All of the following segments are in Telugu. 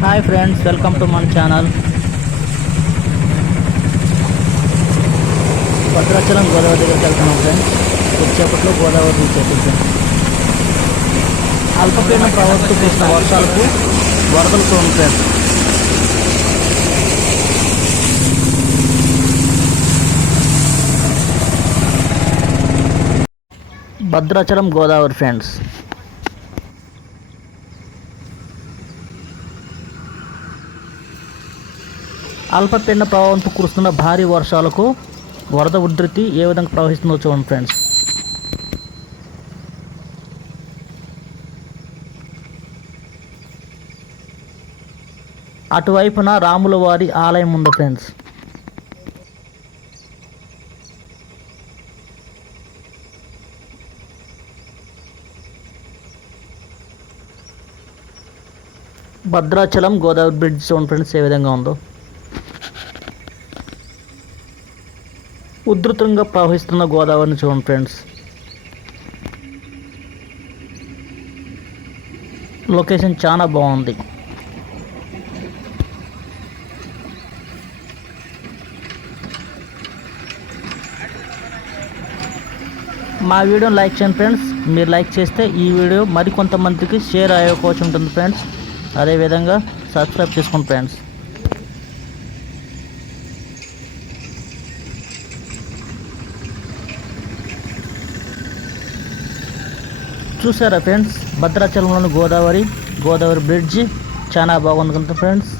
హాయ్ ఫ్రెండ్స్ వెల్కమ్ టు మన ఛానల్. భద్రాచలం గోదావరి దగ్గరికి వెళ్తున్నాం ఫ్రెండ్స్. కొద్దిసేపట్లో గోదావరి నుంచి ఫ్రెండ్స్ అల్పపీడన ప్రవర్తి చేసిన వర్షాలకు వరదలు చూడండి ఫ్రెండ్స్. భద్రాచలం గోదావరి ఫ్రెండ్స్. అల్పపీడన ప్రభావంతో కురుస్తున్న భారీ వర్షాలకు వరద ఉధృతి ఏ విధంగా ప్రవహిస్తుందో చూడండి ఫ్రెండ్స్. అటువైపున రాముల వారి ఆలయం ఉంది ఫ్రెండ్స్. భద్రాచలం గోదావరి బ్రిడ్జ్ చూడండి ఫ్రెండ్స్ ఏ విధంగా ఉందో. ఉధృతంగా ప్రవహిస్తున్న గోదావరిని చూడండి ఫ్రెండ్స్. లొకేషన్ చాలా బాగుంది. మా వీడియోని లైక్ చేయండి ఫ్రెండ్స్. మీరు లైక్ చేస్తే ఈ వీడియో మరికొంతమందికి షేర్ అయ్యే ఉంటుంది ఫ్రెండ్స్. అదేవిధంగా సబ్స్క్రైబ్ చేసుకోండి ఫ్రెండ్స్. చూసారా ఫ్రెండ్స్? భద్రాచలంలోని గోదావరి గోదావరి బ్రిడ్జి చాలా బాగుంది కదా ఫ్రెండ్స్?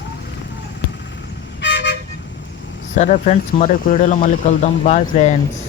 సరే ఫ్రెండ్స్ మరొక వీడియోలో మళ్ళీ కలుద్దాం. Bye friends.